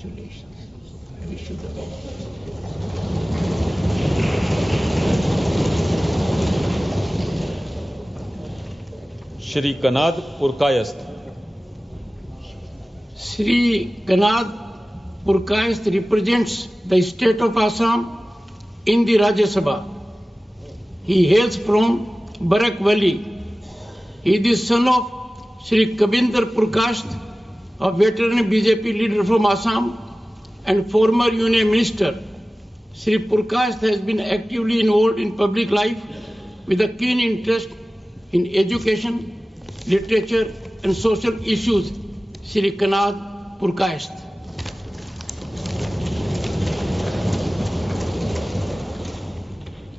Congratulations. I wish you the best. Shri Kannada Purkayast. Shri Kannada Purkayast represents the state of Assam in the Rajya Sabha. He hails from Barak Valley. He is the son of Shri Kabinder Purkayast, a veteran BJP leader from Assam and former Union Minister. Shri Purkayast has been actively involved in public life with a keen interest in education, literature and social issues. Shri Kannada Purkayast.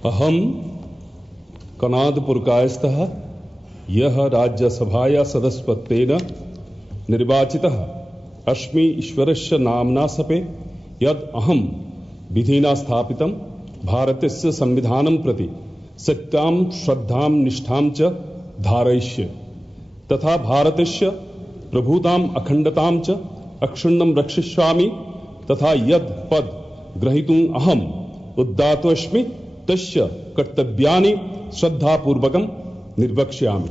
अहम कन्नड पुरकायस्थः यह राज्य सभाया सदस्यत्वेन निर्वाचितः अस्मि ईश्वरस्य नाम्ना सपे यद अहम विधिना स्थापितं भारतस्य संविधानं प्रति सत्यां श्रद्धां निष्ठां च धारयिष्ये तथा भारतस्य प्रभुताम् अखण्डतां च अक्षुण्णं रक्षिष्यामि तथा यद पद ग्रहीतुम् अहम् उद्दातोऽस्मि तस्य कर्तव्यानि श्रद्धापूर्वकं निर्वक्ष्यामि।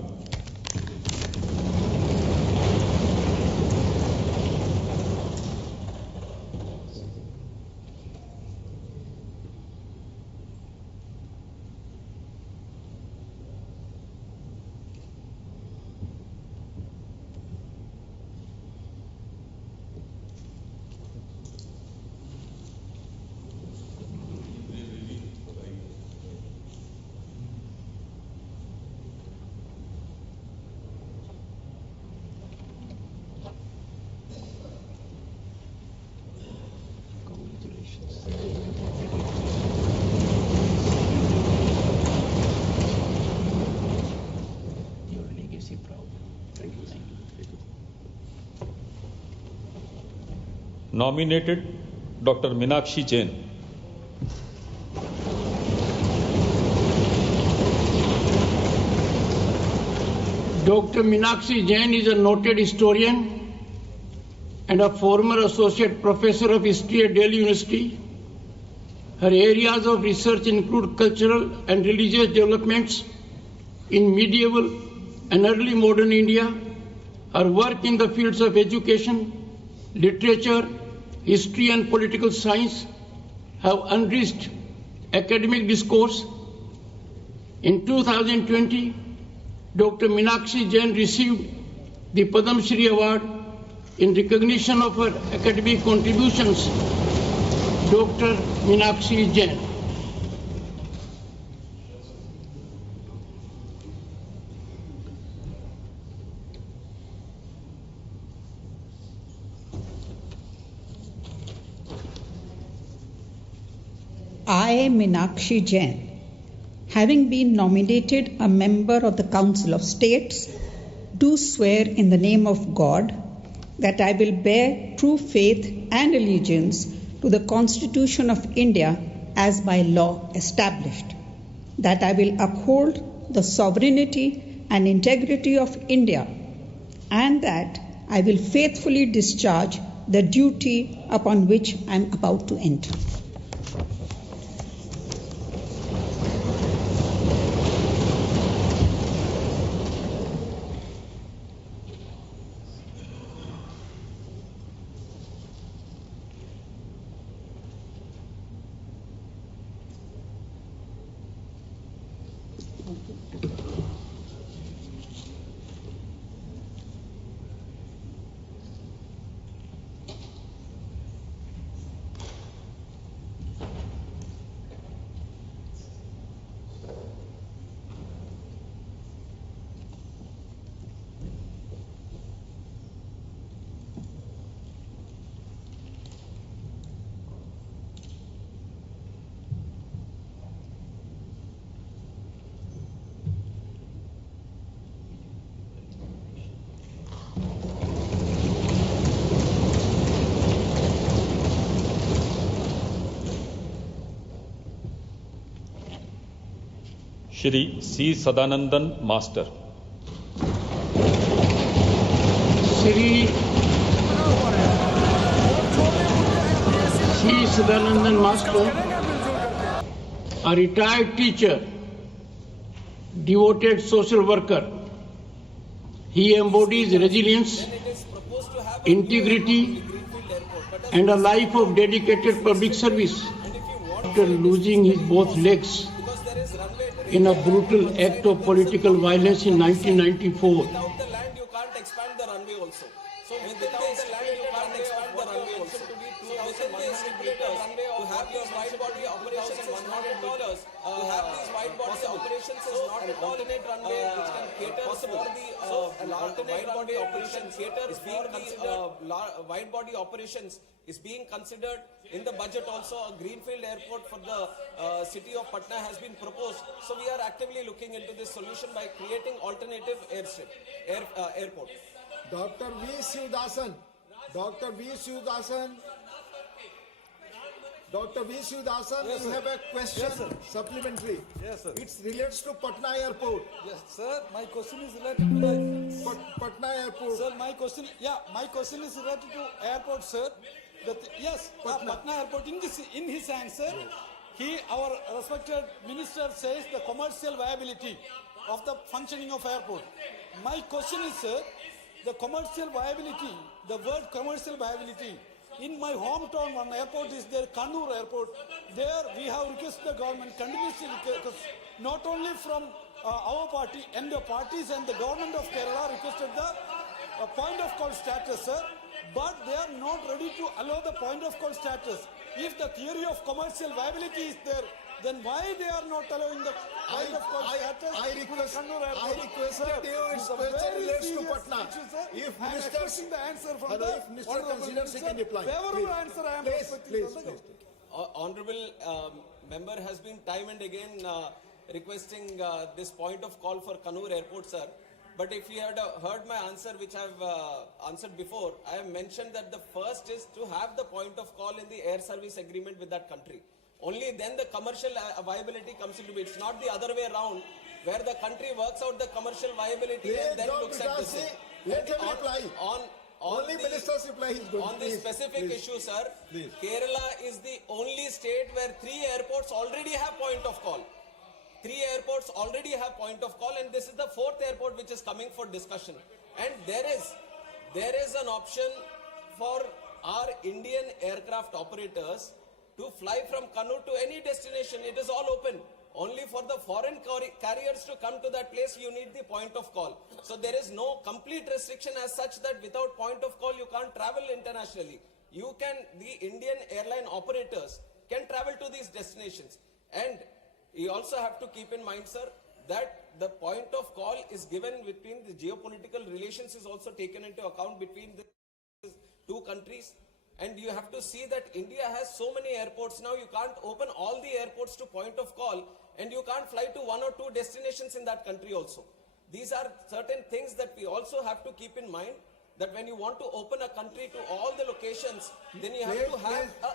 Nominated Dr. Meenakshi Jain. Dr. Meenakshi Jain is a noted historian and a former associate professor of history at Delhi University. Her areas of research include cultural and religious developments in medieval and early modern India. Her work in the fields of education, literature, history and political science have enriched academic discourse. In 2020, Dr. Meenakshi Jain received the Padma Shri Award in recognition of her academic contributions. Dr. Meenakshi Jain. I, Meenakshi Jain, having been nominated a member of the Council of States, do swear in the name of God that I will bear true faith and allegiance to the Constitution of India as by law established, that I will uphold the sovereignty and integrity of India, and that I will faithfully discharge the duty upon which I am about to enter. Shri C. Sadanandan Master. Shri C. Sadanandan Master, a retired teacher, devoted social worker. He embodies resilience, integrity, and a life of dedicated public service. After losing his both legs in a brutal act of political violence in 1994. Without the land, you can't expand the runway also. So without the land, you can't expand the runway also. So within this stipulated runway, to have these wide body operations is not at all. To have these wide body operations is not an alternate runway which can cater for the alternate body operations. Cater for the wide body operations is being considered in the budget. Also, a greenfield airport for the city of Patna has been proposed. So we are actively looking into this solution by creating alternative airport. Dr. V. Sivdasan. Dr. V. Sivdasan. Dr. V. Sivdasan, Yes, you sir. have a question, Yes, sir. supplementary. Yes, sir. It relates to Patna Airport. Yes, sir. My question is related to the. Patna Airport. Sir, my question is related to airport, sir. Yes, Patna Airport. In his answer, our respected minister says the commercial viability of the functioning of airport. My question is, sir, the commercial viability. The word commercial viability. In my hometown, one airport is there, Kannada Airport. There we have requested the government continuously, not only from our party and the parties and the government of Kerala requested the point of call status, sir. But they are not ready to allow the point of call status. If the theory of commercial viability is there, then why they are not allowing the point of call status? I requested you, its question relates to Patna. If I am ministers, expecting the answer from the if minister honorable considers, he minister. can reply. Favorable answer I am expecting Please, from the please. Honorable member has been time and again requesting this point of call for Kannur Airport, sir. But if you had heard my answer, which I have answered before, I have mentioned that the first is to have the point of call in the air service agreement with that country. Only then the commercial viability comes into it. It's not the other way around, where the country works out the commercial viability and then looks at the same. Let him reply. Only the- minister's reply is going. On this specific issue, sir, Please. Kerala is the only state where 3 airports already have point of call. 3 airports already have point of call, and this is the 4th airport which is coming for discussion. And there is an option for our Indian aircraft operators to fly from Kannur to any destination. It is all open. Only for the foreign carriers to come to that place, you need the point of call. So there is no complete restriction as such that without point of call, you can't travel internationally. The Indian airline operators can travel to these destinations. And you also have to keep in mind, sir, that the point of call is given between the geopolitical relations is also taken into account between the 2 countries. And you have to see that India has so many airports now, you can't open all the airports to point of call, and you can't fly to 1 or 2 destinations in that country also. These are certain things that we also have to keep in mind, that when you want to open a country to all the locations, then you have to have a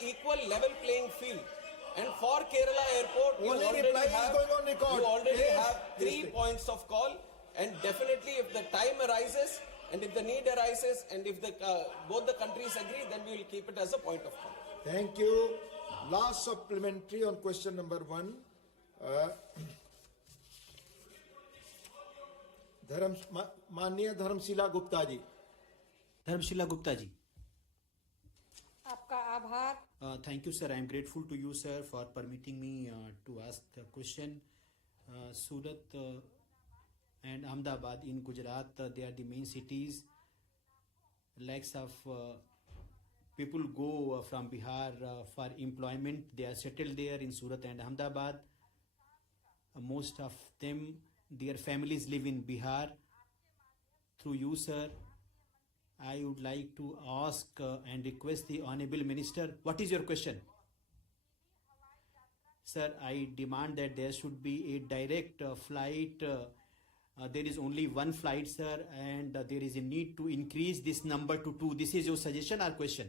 equal level playing field. And for Kerala Airport, you already have 3 points of call. And definitely, if the time arises, and if the need arises, and if both the countries agree, then we will keep it as a point of call. Thank you. Last supplementary on question number 1. माननीय धर्मशिला गुप्ता जी. धर्मशिला गुप्ता जी. आपका आभार. Thank you, sir. I am grateful to you, sir, for permitting me to ask the question. Surat and Ahmedabad in Gujarat, they are the main cities. Lakhs of people go from Bihar for employment. They are settled there in Surat and Ahmedabad. Most of them, their families live in Bihar. Through you, sir, I would like to ask and request the Honorable Minister, what is your question? Sir, I demand that there should be a direct flight. There is only 1 flight, sir, and there is a need to increase this number to 2. This is your suggestion or question?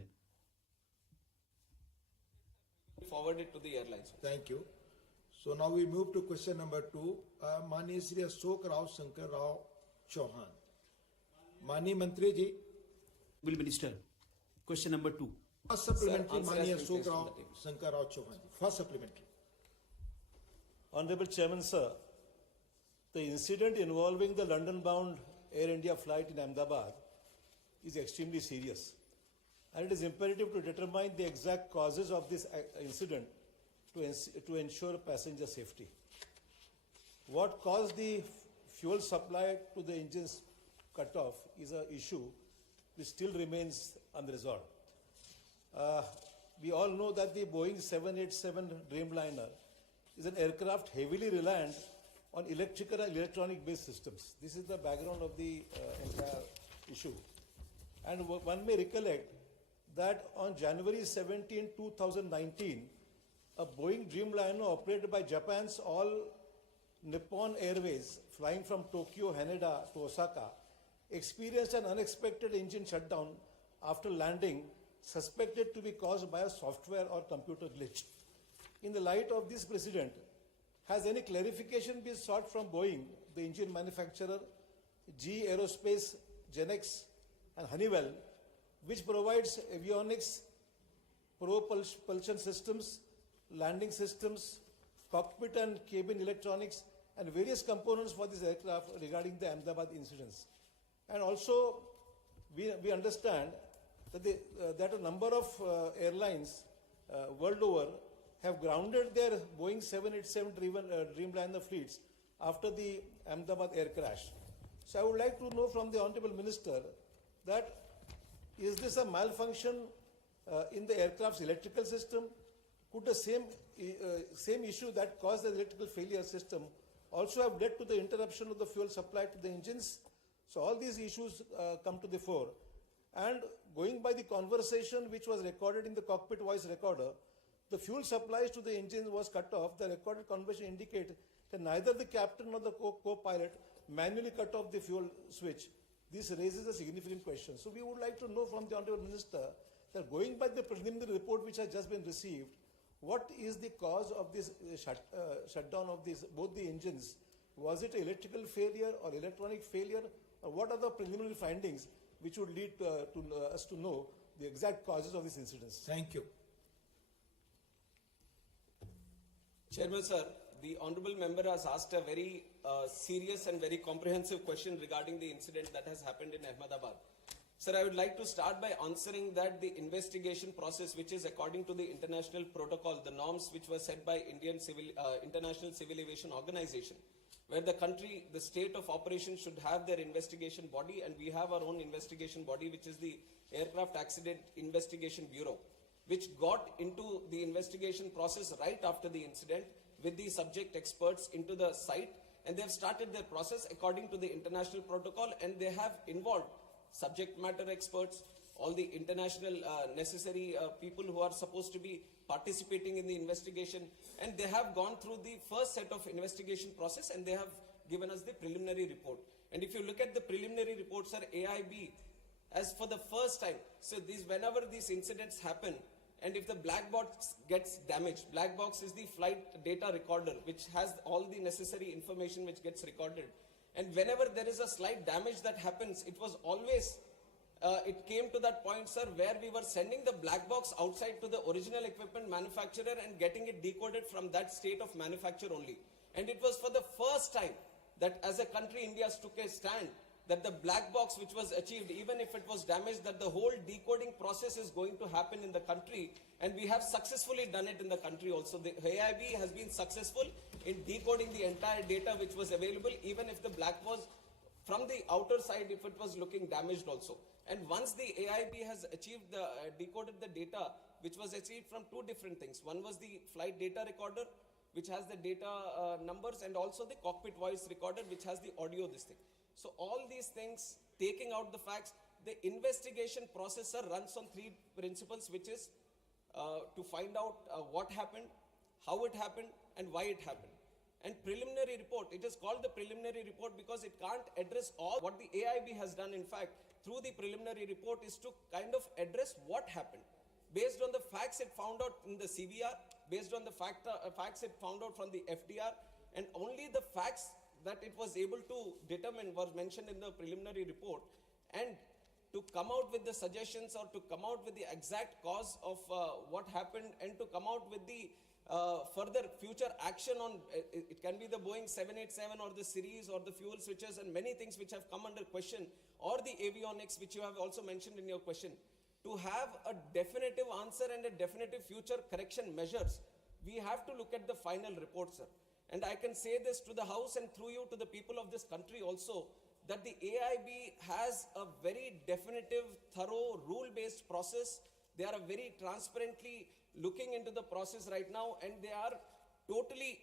Forward it to the airlines. Thank you. So now we move to question number 2. माननीय श्री अशोक राव शंकर राव चौहान. माननीय मंत्री जी, Minister. Question number 2. First supplementary answer माननीय has been placed on Ashok the table. Shankar Rao Chauhan ji, first supplementary. Honorable Chairman, sir, the incident involving the London-bound Air India flight in Ahmedabad is extremely serious. And it is imperative to determine the exact causes of this incident to ensure passenger safety. What caused the fuel supply to the engines cut off is an issue which still remains unresolved. We all know that the Boeing 787 Dreamliner is an aircraft heavily reliant on electrical and electronic based systems. This is the background of the entire issue. And one may recollect that on January 17, 2019, a Boeing Dreamliner operated by Japan's All Nippon Airways, flying from Tokyo, Haneda to Osaka, experienced an unexpected engine shutdown after landing, suspected to be caused by a software or computer glitch. In the light of this precedent, has any clarification been sought from Boeing, the engine manufacturer, GE Aerospace, Genex, and Honeywell, which provides avionics, propulsion systems, landing systems, cockpit and cabin electronics, and various components for this aircraft regarding the Ahmedabad incidents? And also, we understand that a number of airlines world over have grounded their Boeing 787 Dreamliner fleets after the Ahmedabad air crash. So I would like to know from the Honorable Minister that is this a malfunction in the aircraft's electrical system? Could the same issue that caused the electrical failure system also have led to the interruption of the fuel supply to the engines? So all these issues come to the fore. And going by the conversation which was recorded in the cockpit voice recorder, the fuel supplies to the engine was cut off. The recorded conversation indicated that neither the captain nor the co-pilot manually cut off the fuel switch. This raises a significant question. So we would like to know from the Honorable Minister that going by the preliminary report which has just been received, what is the cause of this shutdown of both the engines? Was it electrical failure or electronic failure? Or what are the preliminary findings which would lead us to know the exact causes of these incidents? Thank you. Chairman, sir, the honourable member has asked a very serious and very comprehensive question regarding the incident that has happened in Ahmedabad. Sir, I would like to start by answering that the investigation process, which is according to the international protocol, the norms which were set by International Civil Aviation Organization, where the country, the state of operation should have their investigation body, and we have our own investigation body, which is the Aircraft Accident Investigation Bureau, which got into the investigation process right after the incident with the subject experts into the site, and they have started their process according to the international protocol, and they have involved subject matter experts, all the international necessary people who are supposed to be participating in the investigation, and they have gone through the first set of investigation process, and they have given us the preliminary report. And if you look at the preliminary reports, sir, AIB, as for the first time, so whenever these incidents happen, and if the black box gets damaged, black box is the flight data recorder, which has all the necessary information which gets recorded. And whenever there is a slight damage that happens, it was always, it came to that point, sir, where we were sending the black box outside to the original equipment manufacturer and getting it decoded from that state of manufacture only. And it was for the first time that as a country, India took a stand that the black box which was achieved, even if it was damaged, that the whole decoding process is going to happen in the country, and we have successfully done it in the country also. The AIB has been successful in decoding the entire data which was available, even if the black was from the outer side, if it was looking damaged also. And once the AIB has achieved decoded the data, which was achieved from two different things. One was the flight data recorder, which has the data numbers, and also the cockpit voice recorder, which has the audio this thing. So all these things, taking out the facts, the investigation process runs on three principles, which is to find out what happened, how it happened, and why it happened. And preliminary report, it is called the preliminary report because it can't address all. What the AIB has done, in fact, through the preliminary report is to kind of address what happened. Based on the facts it found out in the CVR, based on the facts it found out from the FDR, and only the facts that it was able to determine was mentioned in the preliminary report. and to come out with the suggestions or to come out with the exact cause of what happened and to come out with the further future action on it can be the Boeing 787 or the series or the fuel switches and many things which have come under question, or the avionics which you have also mentioned in your question. To have a definitive answer and a definitive future correction measures, we have to look at the final report, sir. And I can say this to the House and through you to the people of this country also, that the AIB has a very definitive, thorough, rule-based process. They are very transparently looking into the process right now, and they are totally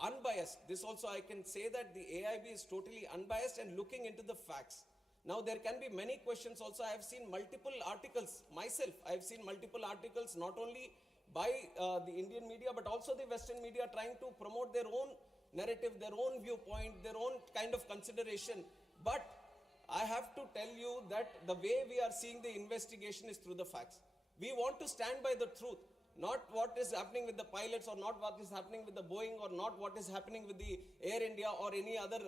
unbiased. This also I can say that the AIB is totally unbiased and looking into the facts. Now there can be many questions also. I have seen multiple articles myself. I have seen multiple articles not only by the Indian media but also the Western media trying to promote their own narrative, their own viewpoint, their own kind of consideration. But I have to tell you that the way we are seeing the investigation is through the facts. We want to stand by the truth, not what is happening with the pilots or not what is happening with the Boeing or not what is happening with the Air India or any other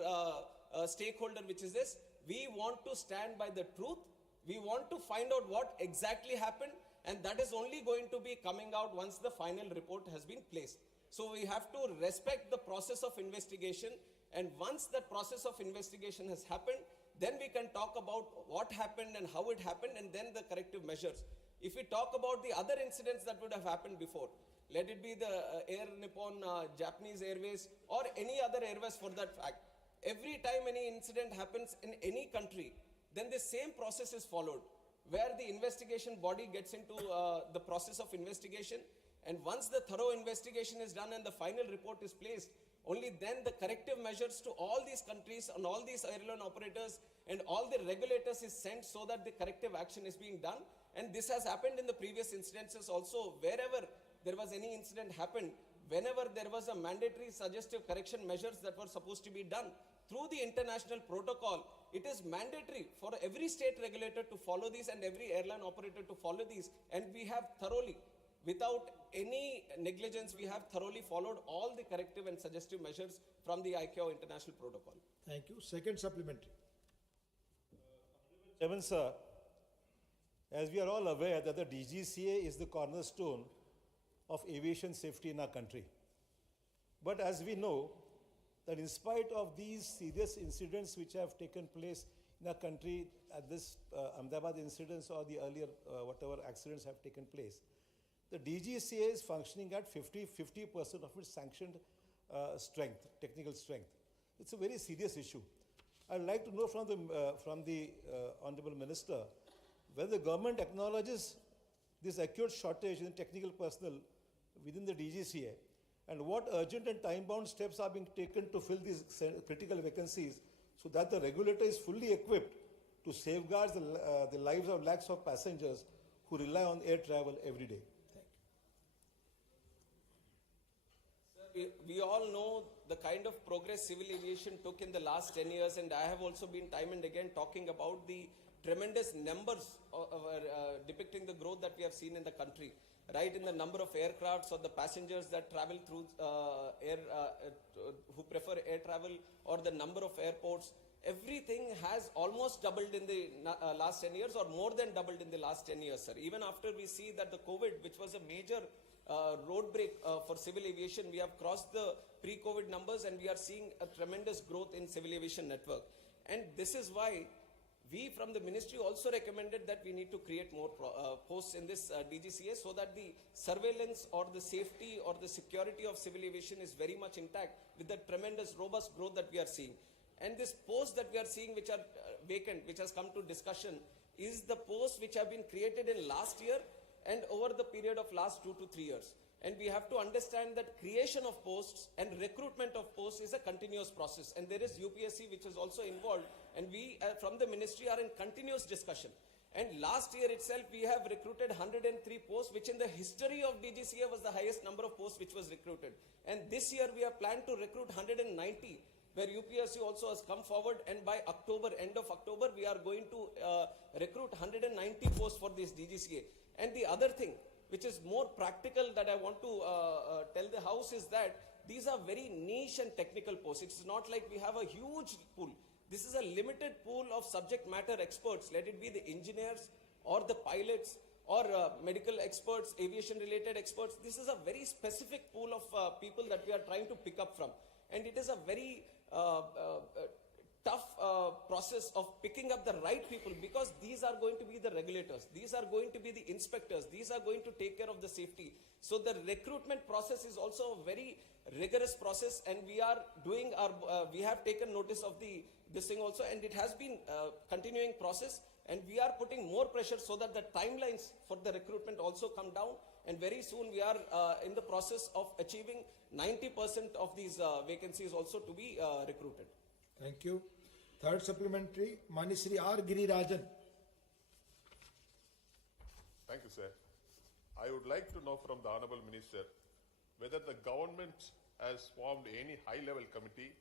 stakeholder which is this. We want to stand by the truth. We want to find out what exactly happened, and that is only going to be coming out once the final report has been placed. So we have to respect the process of investigation, and once that process of investigation has happened, then we can talk about what happened and how it happened and then the corrective measures. If we talk about the other incidents that would have happened before, let it be the Air Nippon, Japanese Airways or any other airways for that fact, every time any incident happens in any country, then the same process is followed, where the investigation body gets into the process of investigation, and once the thorough investigation is done and the final report is placed, only then the corrective measures to all these countries and all these airline operators and all the regulators is sent so that the corrective action is being done. And this has happened in the previous incidences also. Wherever there was any incident happened, whenever there was a mandatory suggestive correction measures that were supposed to be done through the international protocol, it is mandatory for every state regulator to follow these and every airline operator to follow these. And we have thoroughly, without any negligence, we have thoroughly followed all the corrective and suggestive measures from the ICAO international protocol. Thank you. Second supplementary. Chairman, sir, as we are all aware that the DGCA is the cornerstone of aviation safety in our country. But as we know, that in spite of these serious incidents which have taken place in our country at this Ahmedabad incidents or the earlier whatever accidents have taken place, the DGCA is functioning at 50% of its sanctioned strength, technical strength. It's a very serious issue. I'd like to know from the Honorable Minister whether the government acknowledges this acute shortage in technical personnel within the DGCA, and what urgent and time-bound steps are being taken to fill these critical vacancies so that the regulator is fully equipped to safeguard the lives of lakhs of passengers who rely on air travel every day. We all know the kind of progress civil aviation took in the last 10 years, and I have also been time and again talking about the tremendous numbers depicting the growth that we have seen in the country, right in the number of aircrafts or the passengers that travel through who prefer air travel, or the number of airports. Everything has almost doubled in the last 10 years, or more than doubled in the last 10 years, sir. Even after we see that the COVID, which was a major road break for civil aviation, we have crossed the pre-COVID numbers and we are seeing a tremendous growth in civil aviation network. And this is why we from the ministry also recommended that we need to create more posts in this DGCA so that the surveillance or the safety or the security of civil aviation is very much intact with the tremendous robust growth that we are seeing. And this posts that we are seeing which are vacant, which has come to discussion, is the posts which have been created in last year and over the period of last 2 to 3 years. And we have to understand that creation of posts and recruitment of posts is a continuous process. And there is UPSC which is also involved. And we from the ministry are in continuous discussion. And last year itself we have recruited 103 posts, which in the history of DGCA was the highest number of posts which was recruited. And this year we have planned to recruit 190, where UPSC also has come forward, and by October, end of October, we are going to recruit 190 posts for this DGCA. And the other thing, which is more practical that I want to tell the House, is that these are very niche and technical posts. It's not like we have a huge pool. This is a limited pool of subject matter experts, let it be the engineers or the pilots or medical experts, aviation related experts. This is a very specific pool of people that we are trying to pick up from. And it is a very tough process of picking up the right people, because these are going to be the regulators, these are going to be the inspectors, these are going to take care of the safety. So the recruitment process is also a very rigorous process, and we are doing our, we have taken notice of this thing also, and it has been continuing process, and we are putting more pressure so that the timelines for the recruitment also come down, and very soon we are in the process of achieving 90% of these vacancies also to be recruited. Thank you. Third supplementary, Manisri R. Girirajan. Thank you, sir. I would like to know from the Honorable Minister whether the government has formed any high-level committee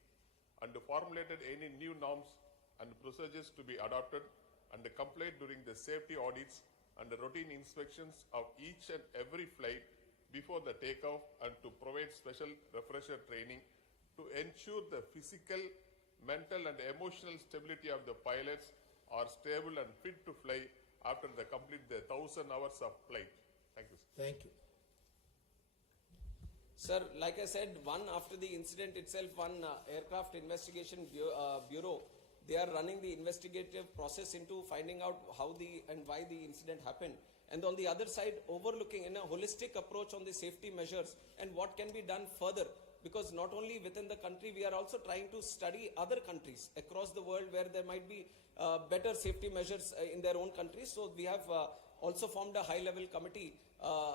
and formulated any new norms and procedures to be adopted and complied during the safety audits and the routine inspections of each and every flight before the takeoff, and to provide special refresher training to ensure the physical, mental and emotional stability of the pilots are stable and fit to fly after they complete the 1,000 hours of flight. Thank you, sir. Thank you. Sir, like I said, one after the incident itself, one aircraft investigation bureau, they are running the investigative process into finding out how and why the incident happened. And on the other side, overlooking in a holistic approach on the safety measures and what can be done further. Because not only within the country, we are also trying to study other countries across the world where there might be better safety measures in their own countries. So we have also formed a high-level committee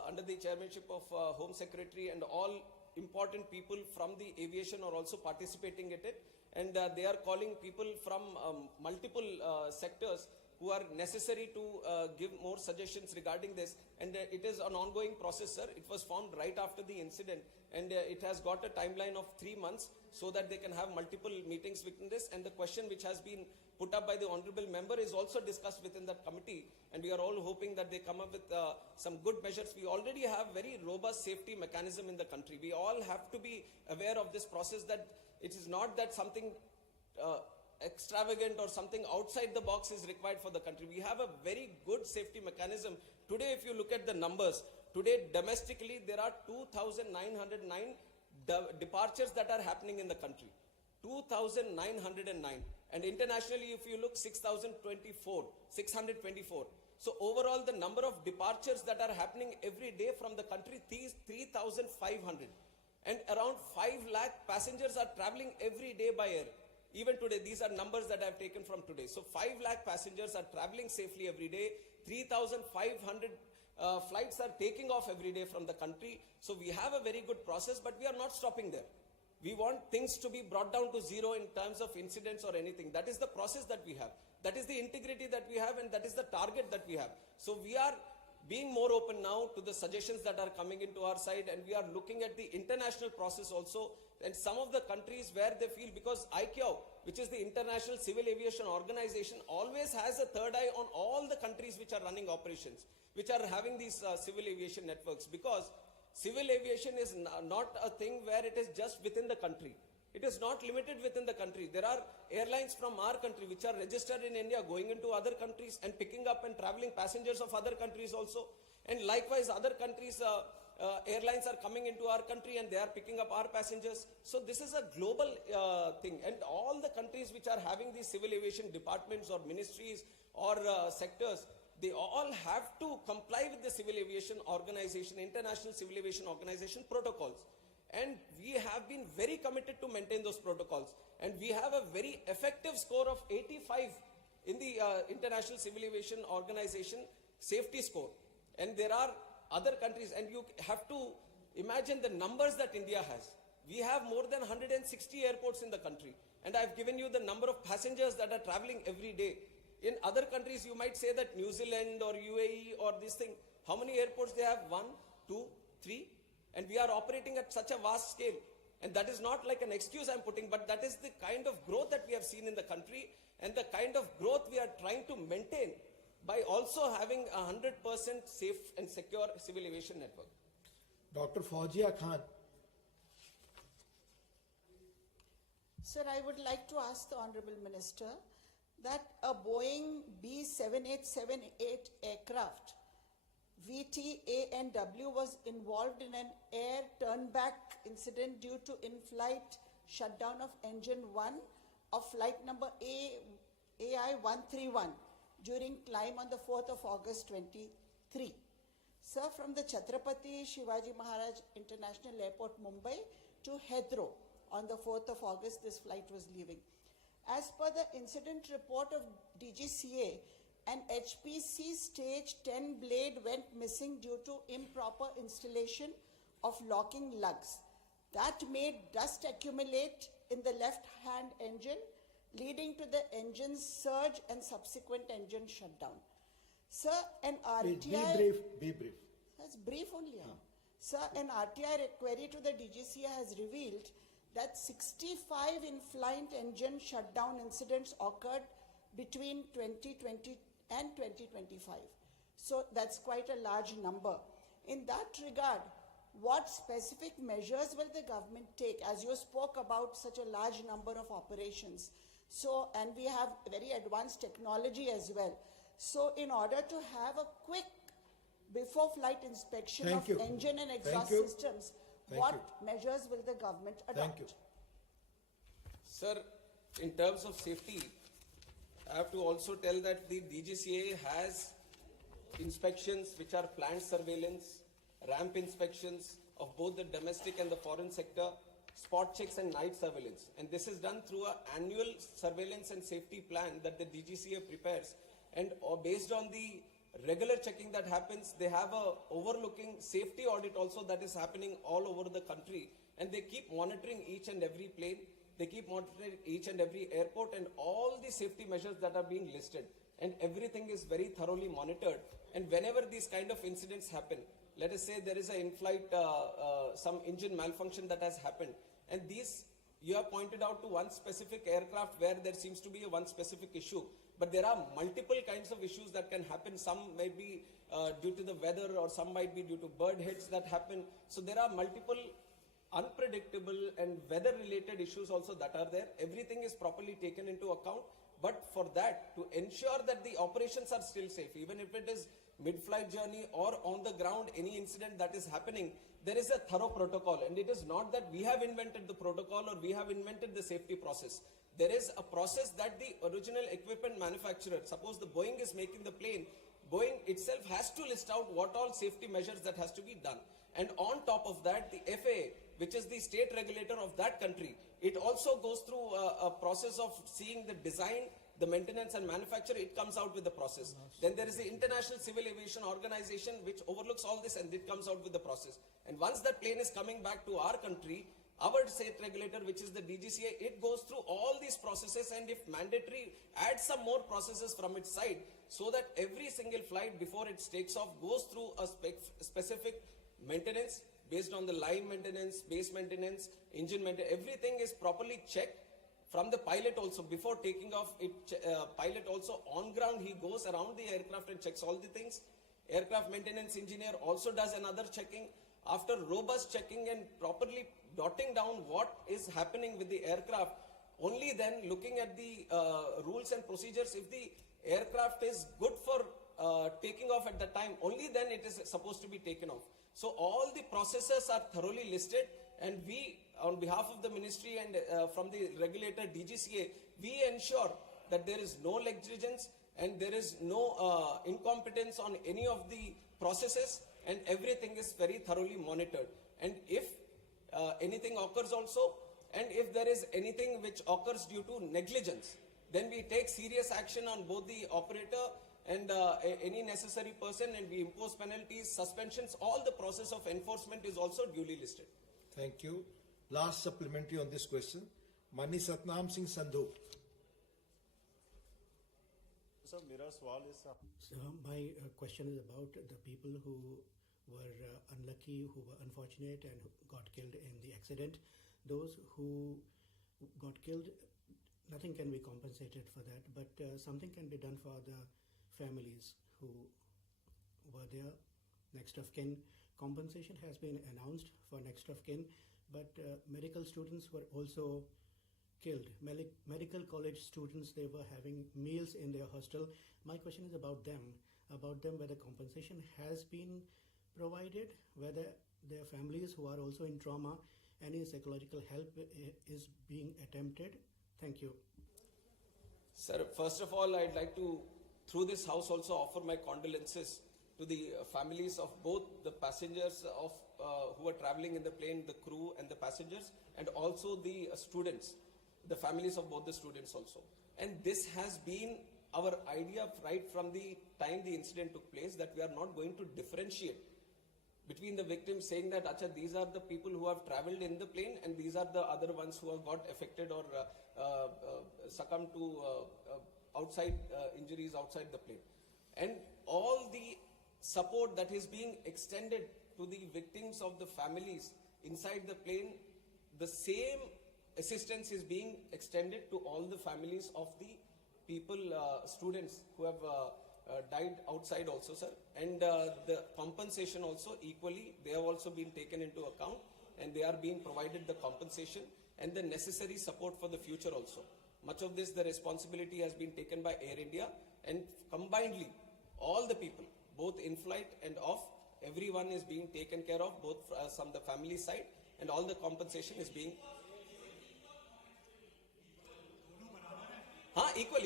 under the chairmanship of Home Secretary, and all important people from the aviation are also participating in it. And they are calling people from multiple sectors who are necessary to give more suggestions regarding this. And it is an ongoing process, sir. It was formed right after the incident, and it has got a timeline of 3 months so that they can have multiple meetings within this. And the question which has been put up by the honorable member is also discussed within that committee, and we are all hoping that they come up with some good measures. We already have very robust safety mechanism in the country. We all have to be aware of this process, that it is not that something extravagant or something outside the box is required for the country. We have a very good safety mechanism. Today, if you look at the numbers, today domestically there are 2,909 departures that are happening in the country. 2,909. And internationally, if you look, 624. So overall, the number of departures that are happening every day from the country is 3,500. And around 5 lakh passengers are traveling every day by air. Even today, these are numbers that I have taken from today. So 5 lakh passengers are traveling safely every day. 3,500 flights are taking off every day from the country. So we have a very good process, but we are not stopping there. We want things to be brought down to zero in terms of incidents or anything. That is the process that we have. That is the integrity that we have, and that is the target that we have. So we are being more open now to the suggestions that are coming into our side, and we are looking at the international process also. And some of the countries where they feel, because ICAO, which is the International Civil Aviation Organization, always has a third eye on all the countries which are running operations, which are having these civil aviation networks, because civil aviation is not a thing where it is just within the country. It is not limited within the country. There are airlines from our country which are registered in India going into other countries and picking up and traveling passengers of other countries also. And likewise, other countries, airlines are coming into our country and they are picking up our passengers. So this is a global thing. And all the countries which are having these civil aviation departments or ministries or sectors, they all have to comply with the Civil Aviation Organization, International Civil Aviation Organization protocols. And we have been very committed to maintain those protocols. And we have a very effective score of 85 in the International Civil Aviation Organization safety score. And there are other countries, and you have to imagine the numbers that India has. We have more than 160 airports in the country. And I've given you the number of passengers that are traveling every day. In other countries, you might say that New Zealand or UAE or this thing, how many airports they have? 1, 2, 3. And we are operating at such a vast scale. And that is not like an excuse I'm putting, but that is the kind of growth that we have seen in the country, and the kind of growth we are trying to maintain by also having a 100% safe and secure civil aviation network. Dr. Fauzia Khan. Sir, I would like to ask the Honorable Minister that a Boeing B7878 aircraft, VTANW, was involved in an air turnback incident due to in-flight shutdown of engine 1 of flight number AI131 during climb on the 4th of August 23. Sir, from the Chhatrapati Shivaji Maharaj International Airport, Mumbai to Heathrow on the 4th of August, this flight was leaving. As per the incident report of DGCA, an HPC stage 10 blade went missing due to improper installation of locking lugs. That made dust accumulate in the left-hand engine, leading to the engine's surge and subsequent engine shutdown. Sir, an RTI... Be brief. That's brief only. Sir, an RTI query to the DGCA has revealed that 65 in-flight engine shutdown incidents occurred between 2020 and 2025. So that's quite a large number. In that regard, what specific measures will the government take, as you spoke about such a large number of operations? So, and we have very advanced technology as well. So in order to have a quick before flight inspection of engine and exhaust systems, what measures will the government adopt? Thank you. Sir, in terms of safety, I have to also tell that the DGCA has inspections which are plant surveillance, ramp inspections of both the domestic and the foreign sector, spot checks and night surveillance. And this is done through an annual surveillance and safety plan that the DGCA prepares. And based on the regular checking that happens, they have a overlooking safety audit also that is happening all over the country. And they keep monitoring each and every plane. They keep monitoring each and every airport and all the safety measures that are being listed. And everything is very thoroughly monitored. And whenever these kind of incidents happen, let us say there is an in-flight, some engine malfunction that has happened. And these, you have pointed out to one specific aircraft where there seems to be one specific issue. But there are multiple kinds of issues that can happen. Some may be due to the weather, or some might be due to bird hits that happen. So there are multiple unpredictable and weather-related issues also that are there. Everything is properly taken into account. But for that, to ensure that the operations are still safe, even if it is mid-flight journey or on the ground, any incident that is happening, there is a thorough protocol. And it is not that we have invented the protocol or we have invented the safety process. There is a process that the original equipment manufacturer, suppose the Boeing is making the plane, Boeing itself has to list out what all safety measures that has to be done. And on top of that, the FAA, which is the state regulator of that country, it also goes through a process of seeing the design, the maintenance and manufacture. It comes out with the process. Then there is the International Civil Aviation Organization, which overlooks all this, and it comes out with the process. And once that plane is coming back to our country, our state regulator, which is the DGCA, it goes through all these processes, and if mandatory, adds some more processes from its side, so that every single flight before it takes off goes through a specific maintenance based on the line maintenance, base maintenance, engine maintenance. Everything is properly checked from the pilot also. Before taking off, pilot also on ground, he goes around the aircraft and checks all the things. Aircraft maintenance engineer also does another checking. After robust checking and properly jotting down what is happening with the aircraft, only then looking at the rules and procedures, if the aircraft is good for taking off at that time, only then it is supposed to be taken off. So all the processes are thoroughly listed, and we, on behalf of the ministry and from the regulator DGCA, we ensure that there is no negligence and there is no incompetence on any of the processes, and everything is very thoroughly monitored. And if anything occurs also, and if there is anything which occurs due to negligence, then we take serious action on both the operator and any necessary person, and we impose penalties, suspensions. All the process of enforcement is also duly listed. Thank you. Last supplementary on this question, Mani Satnam Singh Sandhu. So, my question is about the people who were unlucky, who were unfortunate and who got killed in the accident. Those who got killed, nothing can be compensated for that, but something can be done for the families who were there, next of kin. Compensation has been announced for next of kin, but medical students were also killed. Medical college students, they were having meals in their hostel. My question is about them, whether compensation has been provided, whether their families who are also in trauma, any psychological help is being attempted. Thank you. Sir, first of all, I'd like to, through this house, also offer my condolences to the families of both the passengers of who are traveling in the plane, the crew and the passengers, and also the students, the families of both the students also. And this has been our idea right from the time the incident took place, that we are not going to differentiate between the victims, saying that Acha, these are the people who have traveled in the plane and these are the other ones who have got affected or succumbed to outside injuries outside the plane. And all the support that is being extended to the victims of the families inside the plane, the same assistance is being extended to all the families of the people, students who have died outside also, sir. And the compensation also equally, they have also been taken into account and they are being provided the compensation and the necessary support for the future also. Much of this, the responsibility has been taken by Air India, and combinedly, all the people, both in flight and off, everyone is being taken care of, both from the family side, and all the compensation is being equal.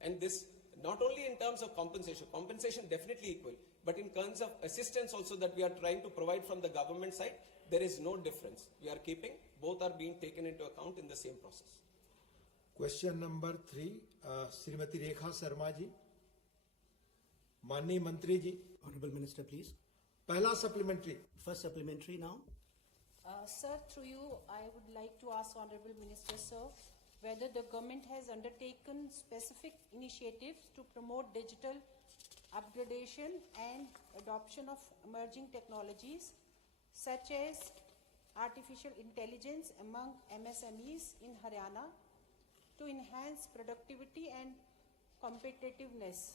And this, not only in terms of compensation definitely equal, but in terms of assistance also that we are trying to provide from the government side, there is no difference. We are keeping, both are being taken into account in the same process. Question number 3, Srimati Rekha Sharma ji. Manni Mantri ji. Honorable Minister, please. Pehla supplementary. First supplementary now. Sir, through you, I would like to ask Honorable Minister, sir, whether the government has undertaken specific initiatives to promote digital upgradation and adoption of emerging technologies such as artificial intelligence among MSMEs in Haryana to enhance productivity and competitiveness.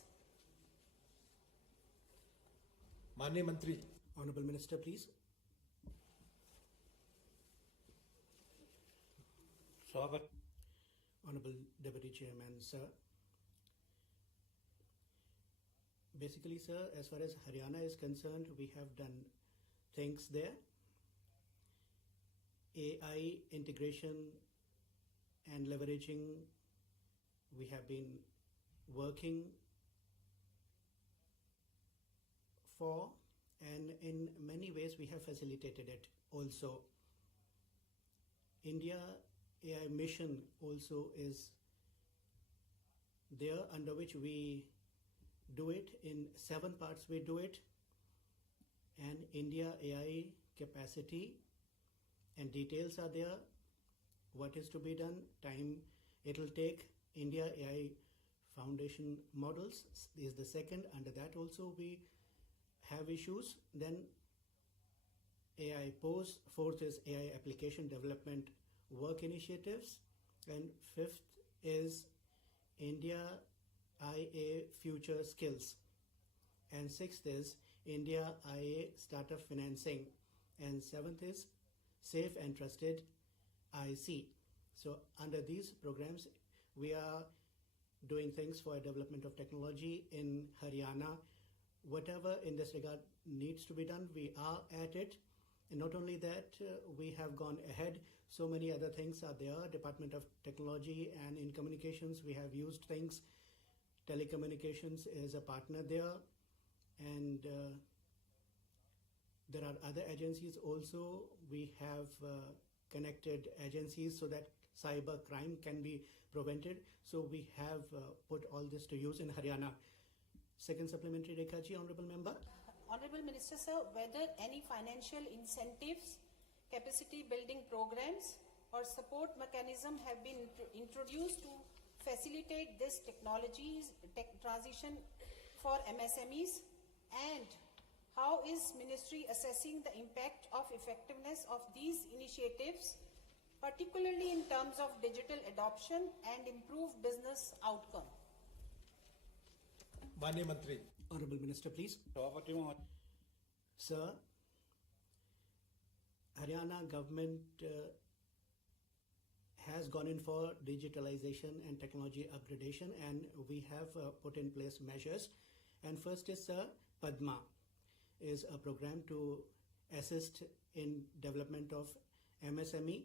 Manya Mantri. Honorable Minister, please. Honorable Deputy Chairman, sir. Basically, sir, as far as Haryana is concerned, we have done things there. AI integration and leveraging, we have been working for, and in many ways we have facilitated it also. India AI mission also is there, under which we do it in 7 parts. We do it, and India AI capacity and details are there. What is to be done, time it will take. India AI foundation models is the second. Under that also we have issues. Then AI pose. Fourth is AI application development work initiatives, and fifth is India IA future skills, and sixth is India IA startup financing, and seventh is safe and trusted IC. So under these programs we are doing things for development of technology in Haryana. Whatever in this regard needs to be done, we are at it. And not only that, we have gone ahead. So many other things are there. Department of Technology and in communications, we have used things. Telecommunications is a partner there. And there are other agencies also. We have connected agencies so that cyber crime can be prevented. So we have put all this to use in Haryana. Second supplementary, Rekha ji, Honorable Member. Honorable Minister, sir, whether any financial incentives, capacity building programs or support mechanism have been introduced to facilitate this tech transition for MSMEs, and how is Ministry assessing the impact of effectiveness of these initiatives, particularly in terms of digital adoption and improved business outcome? Manya Mantri. Honorable Minister, please. Sir, Haryana government has gone in for digitalization and technology upgradation, and we have put in place measures. And first is Padma, is a program to assist in development of MSME,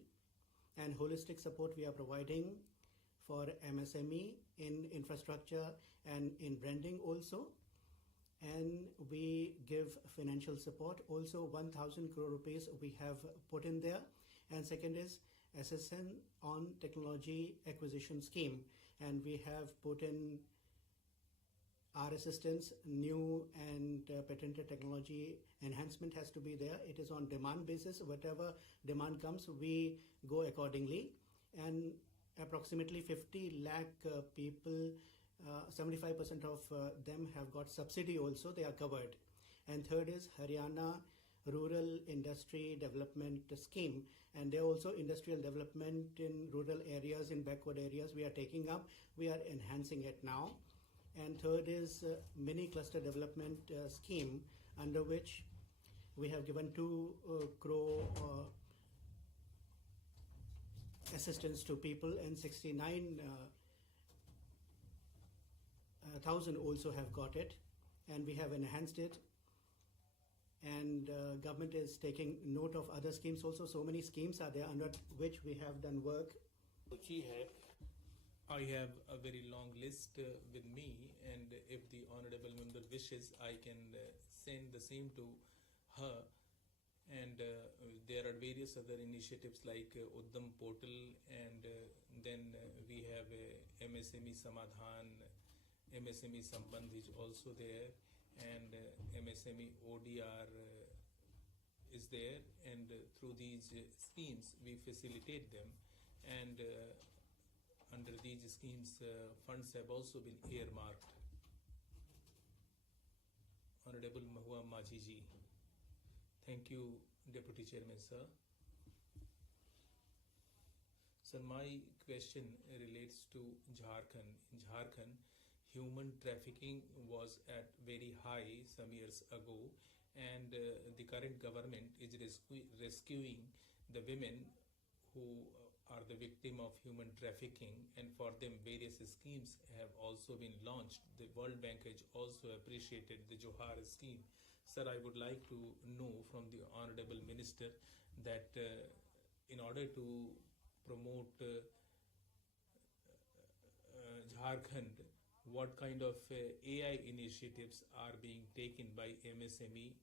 and holistic support we are providing for MSME in infrastructure and in branding also. And we give financial support also. 1,000 crore rupees we have put in there. And second is SSN on technology acquisition scheme, and we have put in our assistance, new and patented technology enhancement has to be there. It is on demand basis. Whatever demand comes, we go accordingly. And approximately 50 lakh people, 75% of them have got subsidy also. They are covered. And third is Haryana Rural Industry Development Scheme. And there also industrial development in rural areas, in backward areas we are taking up. We are enhancing it now. And third is mini cluster development scheme, under which we have given 2 crore assistance to people, and 69,000 also have got it, and we have enhanced it. And government is taking note of other schemes also. So many schemes are there under which we have done work. I have a very long list with me, and if the honorable member wishes, I can send the same to her. And there are various other initiatives like Uddam portal, and then we have MSME Samadhan, MSME Sambandh is also there, and MSME ODR is there, and through these schemes we facilitate them. And under these schemes, funds have also been earmarked. Honorable Mahua Maji ji. Thank you, Deputy Chairman, sir. Sir, my question relates to Jharkhand. In Jharkhand, human trafficking was at very high some years ago, and the current government is rescuing the women who are the victim of human trafficking, and for them various schemes have also been launched. The World Bank has also appreciated the Johar scheme. Sir, I would like to know from the Honorable Minister that in order to promote Jharkhand, what kind of AI initiatives are being taken by MSME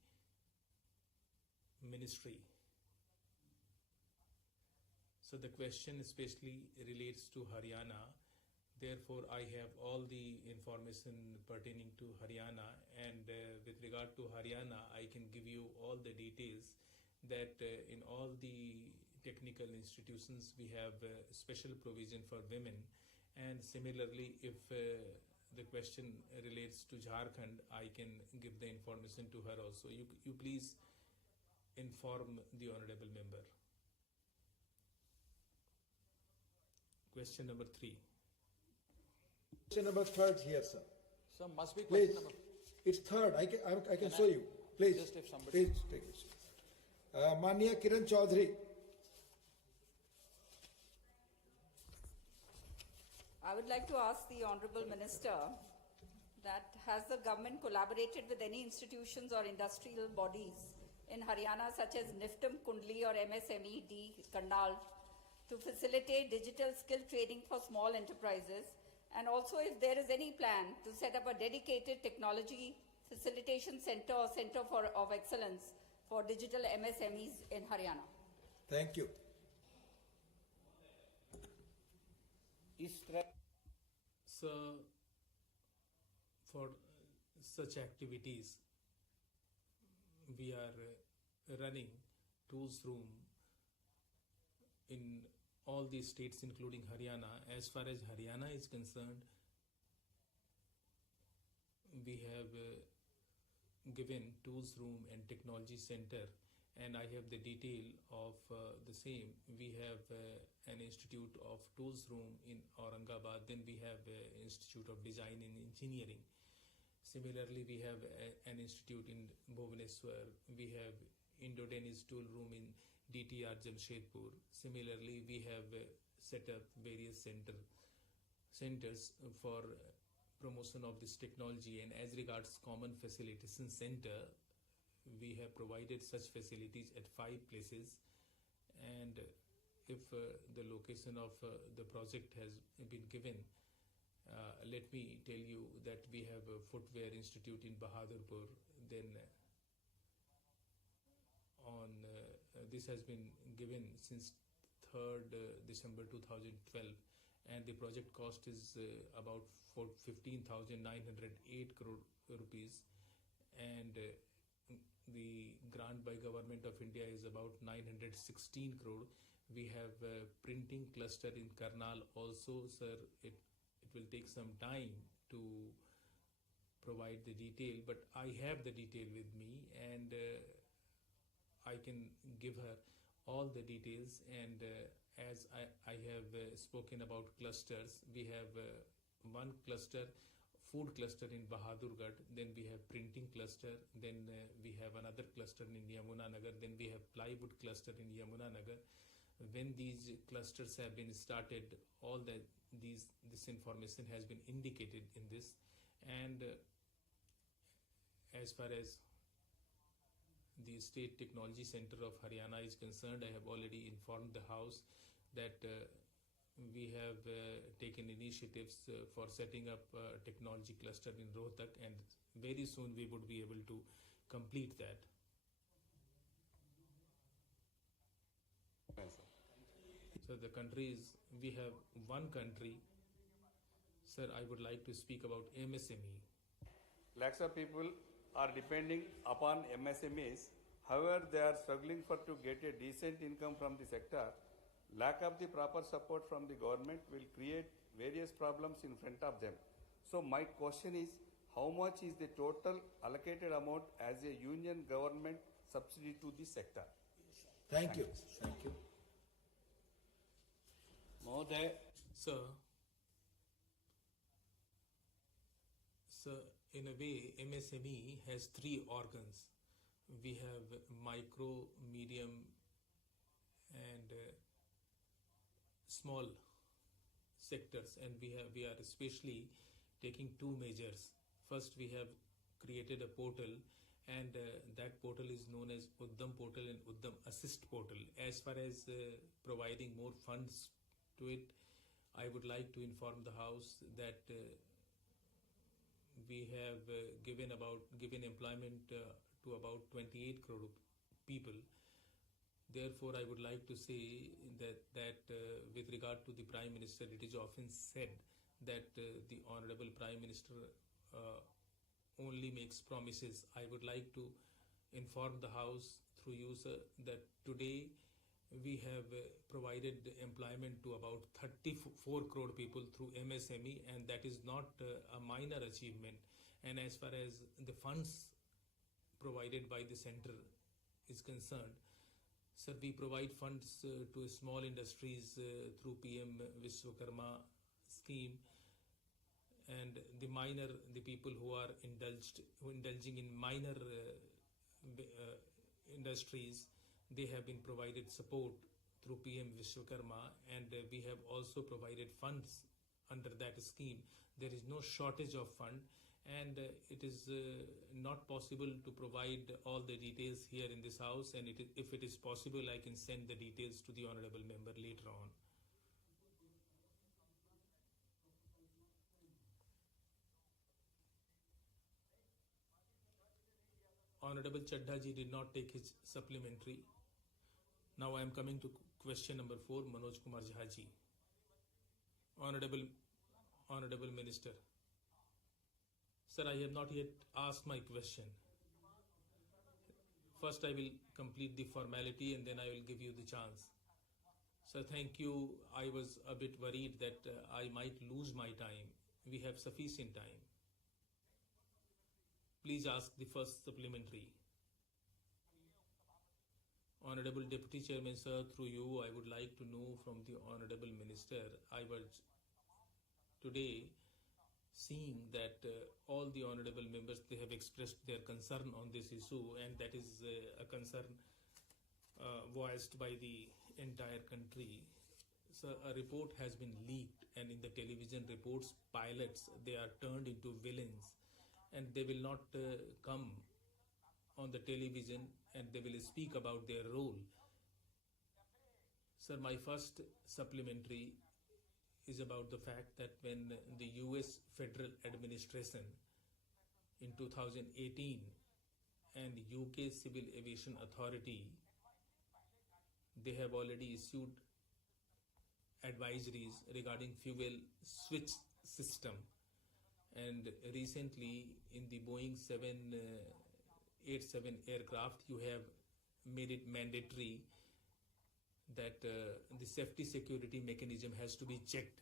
Ministry? So the question especially relates to Haryana. Therefore, I have all the information pertaining to Haryana, and with regard to Haryana, I can give you all the details that in all the technical institutions we have special provision for women, and similarly if the question relates to Jharkhand, I can give the information to her also. You please inform the honorable member. Question number 3. Question number 3 here, sir. So must be Please. question number. It's 3rd. I can show you. Please. Just if somebody. Please take it. Mania Kiran Chaudhary. I would like to ask the Honorable Minister that has the government collaborated with any institutions or industrial bodies in Haryana such as Niftam Kundli or MSME D Karnal to facilitate digital skill training for small enterprises, and also if there is any plan to set up a dedicated technology facilitation center or center of excellence for digital MSMEs in Haryana. Thank you. So, for such activities, we are running tools room in all these states including Haryana. As far as Haryana is concerned, we have given tools room and technology center, and I have the detail of the same. We have an institute of tools room in Aurangabad, then we have Institute of Design and Engineering. Similarly, we have an institute in Bhubaneswar. We have Indo-Danish tool room in DTR Jamshedpur. Similarly, we have set up various centers for promotion of this technology. And as regards common facilitation center, we have provided such facilities at 5 places. And if the location of the project has been given, let me tell you that we have a footwear institute in Bahadurpur. Then this has been given since 3rd December 2012, and the project cost is about 15,908 crore rupees, and the grant by Government of India is about 916 crore. We have a printing cluster in Karnal also, sir. It will take some time to provide the detail, but I have the detail with me, and I can give her all the details. And as I have spoken about clusters, we have one cluster, food cluster in Bahadurgarh, then we have printing cluster, then we have another cluster in Yamunanagar, then we have plywood cluster in Yamunanagar. When these clusters have been started, all this information has been indicated in this. And as far as the State Technology Center of Haryana is concerned, I have already informed the House that we have taken initiatives for setting up a technology cluster in Rohtak, and very soon we would be able to complete that. So the countries, we have one country. Sir, I would like to speak about MSME. Lakhs of people are depending upon MSMEs. However, they are struggling to get a decent income from the sector. Lack of the proper support from the government will create various problems in front of them. So my question is, how much is the total allocated amount as a union government subsidy to the sector? Thank you. Thank you. Mahoday. Sir, in a way, MSME has 3 organs. We have micro, medium, and small sectors, and we are especially taking 2 measures. First, we have created a portal, and that portal is known as Uddam Portal and Uddam Assist Portal. As far as providing more funds to it, I would like to inform the House that we have given employment to about 28 crore people. Therefore, I would like to say that with regard to the Prime Minister, it is often said that the Honorable Prime Minister only makes promises. I would like to inform the House through you, sir, that today we have provided employment to about 34 crore people through MSME, and that is not a minor achievement. And as far as the funds provided by the center is concerned, sir, we provide funds to small industries through PM Vishwakarma scheme, and the people who are indulging in minor industries, they have been provided support through PM Vishwakarma, and we have also provided funds under that scheme. There is no shortage of fund, and it is not possible to provide all the details here in this House, and if it is possible, I can send the details to the Honorable Member later on. Honorable Chadha ji did not take his supplementary. Now I am coming to question number 4, Manoj Kumar Jha ji. Honorable Minister. Sir, I have not yet asked my question. First I will complete the formality and then I will give you the chance. Sir, thank you. I was a bit worried that I might lose my time. We have sufficient time. Please ask the first supplementary. Honorable Deputy Chairman, sir, through you, I would like to know from the Honorable Minister. I was today seeing that all the Honorable members, they have expressed their concern on this issue, and that is a concern voiced by the entire country. So a report has been leaked, and in the television reports, pilots, they are turned into villains, and they will not come on the television and they will speak about their role. Sir, my first supplementary is about the fact that when the US Federal Administration in 2018 and UK Civil Aviation Authority, they have already issued advisories regarding fuel switch system, and recently in the Boeing 787 aircraft you have made it mandatory that the safety security mechanism has to be checked.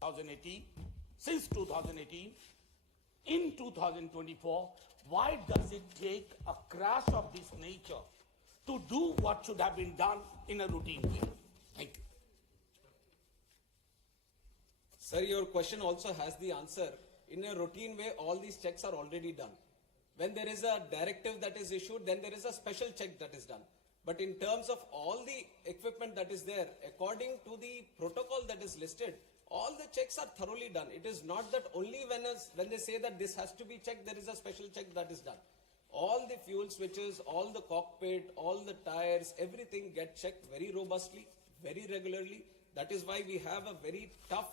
2018, since 2018, in 2024, why does it take a crash of this nature to do what should have been done in a routine way? Thank you. Sir, your question also has the answer. In a routine way, all these checks are already done. When there is a directive that is issued, then there is a special check that is done. But in terms of all the equipment that is there, according to the protocol that is listed, all the checks are thoroughly done. It is not that only when they say that this has to be checked, there is a special check that is done. All the fuel switches, all the cockpit, all the tires, everything get checked very robustly, very regularly. That is why we have a very tough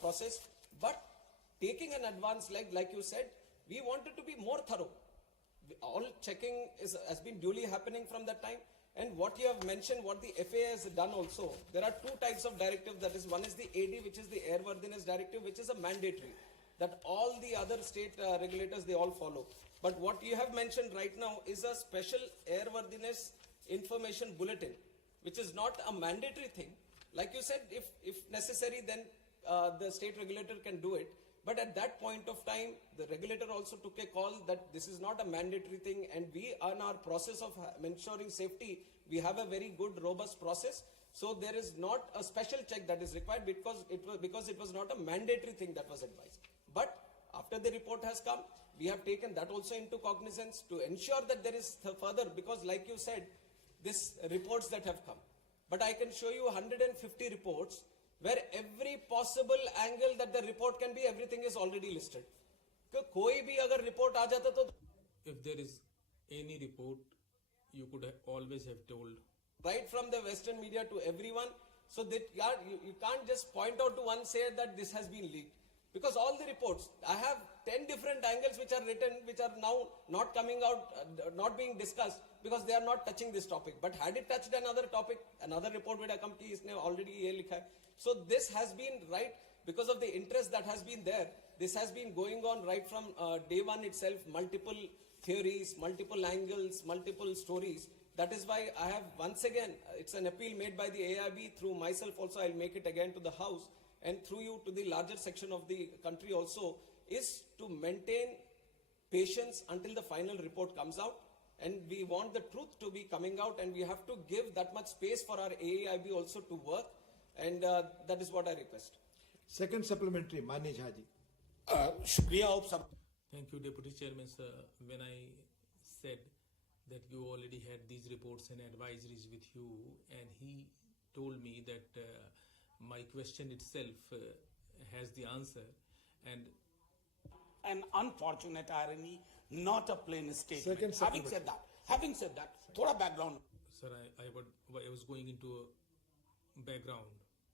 process. But taking an advance like you said, we wanted to be more thorough. All checking has been duly happening from that time. And what you have mentioned, what the FAA has done also, there are two types of directives. That is, one is the AD, which is the Airworthiness Directive, which is a mandatory, that all the other state regulators, they all follow. But what you have mentioned right now is a special Airworthiness Information Bulletin, which is not a mandatory thing. Like you said, if necessary, then the state regulator can do it. But at that point of time, the regulator also took a call that this is not a mandatory thing, and we, on our process of ensuring safety, we have a very good, robust process. So there is not a special check that is required because it was not a mandatory thing that was advised. But after the report has come, we have taken that also into cognizance to ensure that there is further, because like you said, these reports that have come. But I can show you 150 reports where every possible angle that the report can be, everything is already listed. Koi bhi agar report aa jata to, if there is any report, you could always have told. Right from the Western media to everyone, so that you can't just point out to one, say that this has been leaked. Because all the reports, I have 10 different angles which are written, which are now not coming out, not being discussed, because they are not touching this topic. But had it touched another topic, another report would have come, ki isne already ye likha hai. So this has been right because of the interest that has been there. This has been going on right from day one itself, multiple theories, multiple angles, multiple stories. That is why I have once again, it's an appeal made by the AIB through myself also, I'll make it again to the House and through you to the larger section of the country also, is to maintain patience until the final report comes out. And we want the truth to be coming out, and we have to give that much space for our AIB also to work. And that is what I request. Second supplementary, Mani Jhaji. Thank you, Deputy Chairman, sir. When I said that you already had these reports and advisories with you, and he told me that my question itself has the answer, and an unfortunate irony, not a plain statement. Having said that, thoda background. Sir, I was going into a background.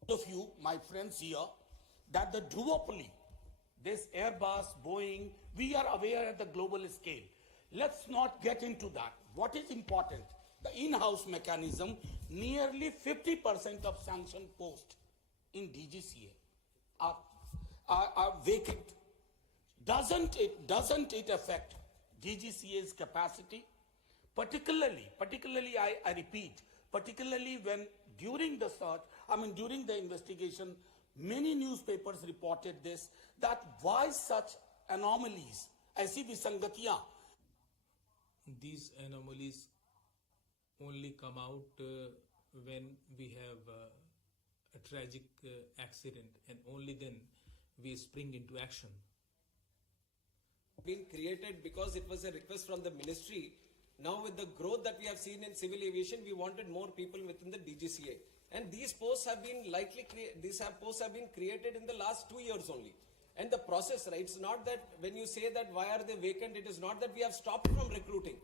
Of you, my friends here, that the duopoly, this Airbus, Boeing, we are aware at the global scale. Let's not get into that. What is important? The in-house mechanism, nearly 50% of sanction posts in DGCA are vacant. Doesn't it affect DGCA's capacity? Particularly, I repeat, particularly when during the search, during the investigation, many newspapers reported this, that why such anomalies, aisi visangatiyan. These anomalies only come out when we have a tragic accident, and only then we spring into action. Been created because it was a request from the ministry. Now with the growth that we have seen in civil aviation, we wanted more people within the DGCA. And these posts have been posts have been created in the last 2 years only. And the process, right, it's not that when you say that why are they vacant, it is not that we have stopped from recruiting.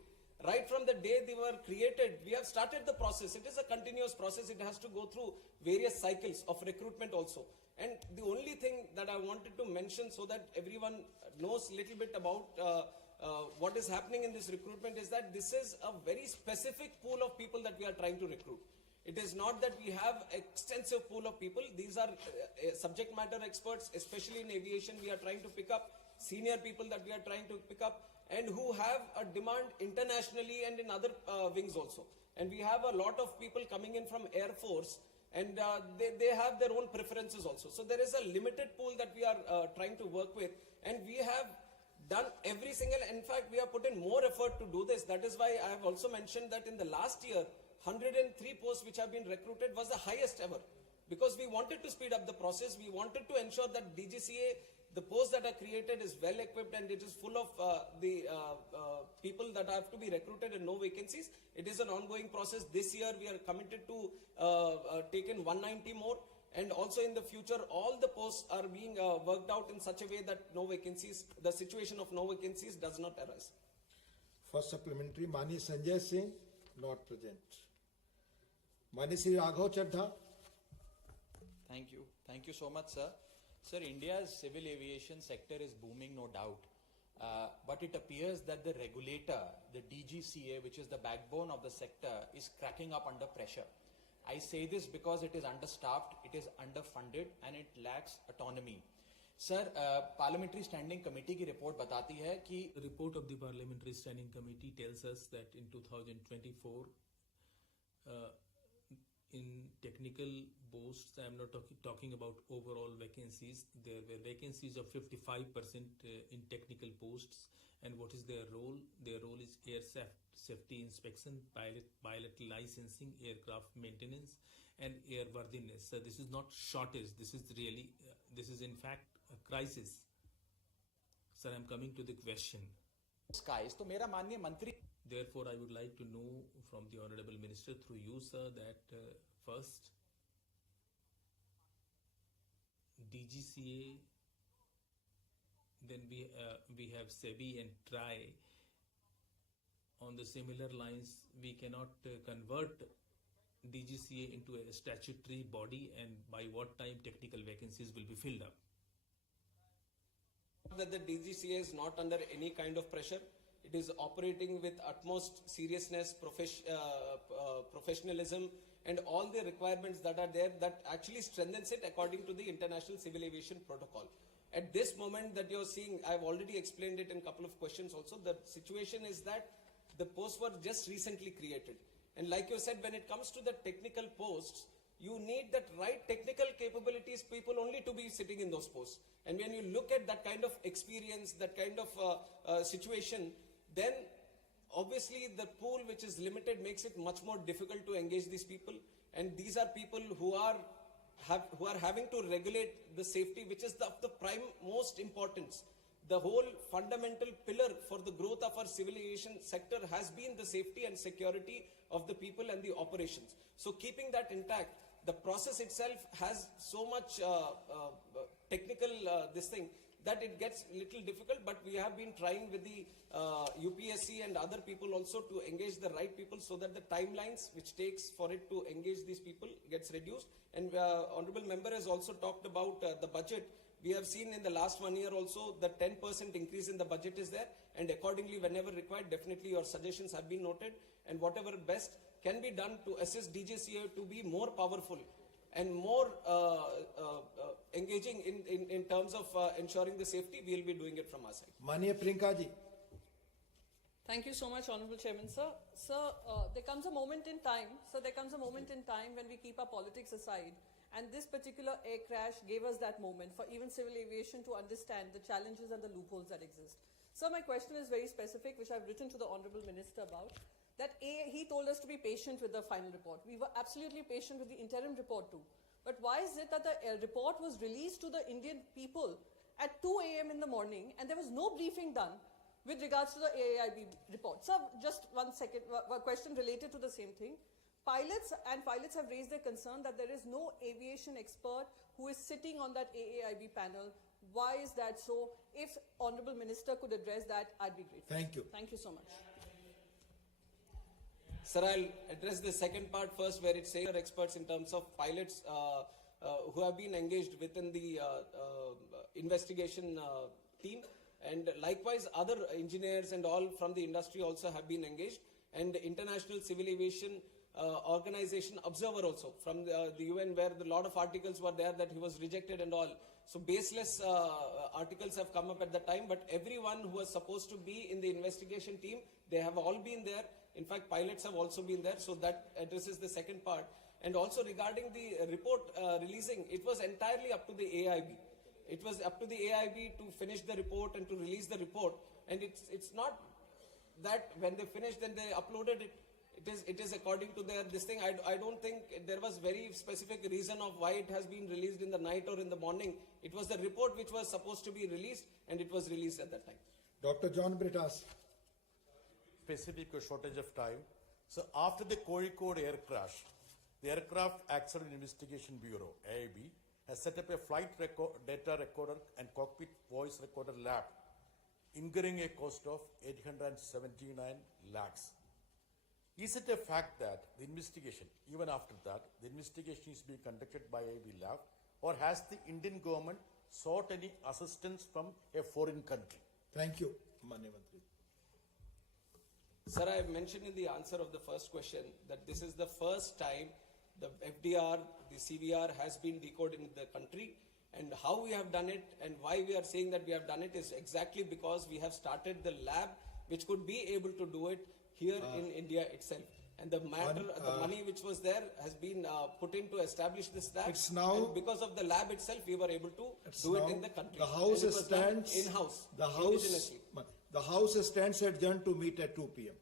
Right from the day they were created, we have started the process. It is a continuous process. It has to go through various cycles of recruitment also. And the only thing that I wanted to mention so that everyone knows a little bit about what is happening in this recruitment is that this is a very specific pool of people that we are trying to recruit. It is not that we have extensive pool of people. These are subject matter experts, especially in aviation. We are trying to pick up senior people that we are trying to pick up and who have a demand internationally and in other wings also. And we have a lot of people coming in from Air Force and they have their own preferences also. So there is a limited pool that we are trying to work with, and we have done every single, in fact, we have put in more effort to do this. That is why I have also mentioned that in the last year, 103 posts which have been recruited was the highest ever. Because we wanted to speed up the process, we wanted to ensure that DGCA, the posts that are created is well equipped and it is full of the people that have to be recruited and no vacancies. It is an ongoing process. This year we are committed to take in 190 more. And also in the future, all the posts are being worked out in such a way that no vacancies, the situation of no vacancies does not arise. For supplementary, Mani Sanjay Singh, not present. Mani Sri Raghav Chadha. Thank you. Thank you so much, sir. Sir, India's civil aviation sector is booming, no doubt. But it appears that the regulator, the DGCA, which is the backbone of the sector, is cracking up under pressure. I say this because it is understaffed, it is underfunded, and it lacks autonomy. Sir, Parliamentary Standing Committee की report बताती है कि The report of the Parliamentary Standing Committee tells us that in 2024, in technical posts, I am not talking about overall vacancies, there were vacancies of 55% in technical posts. And what is their role? Their role is air safety inspection, pilot licensing, aircraft maintenance, and airworthiness. So this is not shortage. This is really, this is in fact a crisis. Sir, I am coming to the question. skies. तो मेरा माननीय मंत्री. Therefore, I would like to know from the Honorable Minister through you, sir, that first, DGCA, then we have SEBI and TRI. On the similar lines, we cannot convert DGCA into a statutory body, and by what time technical vacancies will be filled up? That the DGCA is not under any kind of pressure. It is operating with utmost seriousness, professionalism, and all the requirements that are there that actually strengthens it according to the International Civil Aviation Protocol. At this moment that you're seeing, I've already explained it in a couple of questions also, the situation is that the posts were just recently created. And like you said, when it comes to the technical posts, you need that right technical capabilities people only to be sitting in those posts. And when you look at that kind of experience, that kind of situation, then obviously the pool which is limited makes it much more difficult to engage these people. And these are people who are having to regulate the safety, which is of the prime most importance. The whole fundamental pillar for the growth of our civil aviation sector has been the safety and security of the people and the operations. So keeping that intact, the process itself has so much technical this thing that it gets little difficult, but we have been trying with the UPSC and other people also to engage the right people so that the timelines which takes for it to engage these people gets reduced. And Honorable Member has also talked about the budget. We have seen in the last 1 year also the 10% increase in the budget is there, and accordingly whenever required, definitely your suggestions have been noted, and whatever best can be done to assist DGCA to be more powerful and more engaging in terms of ensuring the safety, we will be doing it from our side. Mania Priyanka ji. Thank you so much, Honorable Chairman, sir. Sir, there comes a moment in time, when we keep our politics aside, and this particular air crash gave us that moment for even civil aviation to understand the challenges and the loopholes that exist. Sir, my question is very specific, which I've written to the Honorable Minister about. That he told us to be patient with the final report. We were absolutely patient with the interim report too. But why is it that the report was released to the Indian people at 2 a.m. in the morning and there was no briefing done with regards to the AAIB report? Sir, just 1 second, a question related to the same thing. Pilots have raised their concern that there is no aviation expert who is sitting on that AAIB panel. Why is that so? If Honorable Minister could address that, I'd be grateful. Thank you. Thank you so much. Sir, I'll address the second part first, where it says experts in terms of pilots who have been engaged within the investigation team, and likewise other engineers and all from the industry also have been engaged, and International Civil Aviation Organization observer also from the UN, where a lot of articles were there that he was rejected and all. So baseless articles have come up at the time, but everyone who was supposed to be in the investigation team, they have all been there. In fact, pilots have also been there, so that addresses the second part. And also regarding the report releasing, it was entirely up to the AIB. It was up to the AIB to finish the report and to release the report. And it's not that when they finished, then they uploaded it. It is according to their this thing. I don't think there was very specific reason of why it has been released in the night or in the morning. It was the report which was supposed to be released, and it was released at that time. Dr. John Britas. Specific shortage of time. So after the Kozhikode air crash, the Aircraft Accident Investigation Bureau, AIB, has set up a flight data recorder and cockpit voice recorder lab, incurring a cost of 879 lakhs. Is it a fact that the investigation, even after that, the investigation is being conducted by AIB lab, or has the Indian government sought any assistance from a foreign country? Thank you, Manya Mantri. Sir, I have mentioned in the answer of the first question that this is the first time the FDR, the CVR has been decoded in the country, and how we have done it and why we are saying that we have done it is exactly because we have started the lab which could be able to do it here in India itself. And the money which was there has been put in to establish this lab. It's now, and because of the lab itself, we were able to do it in the country. The House stands in-house. The House stands adjourned to meet at 2 p.m.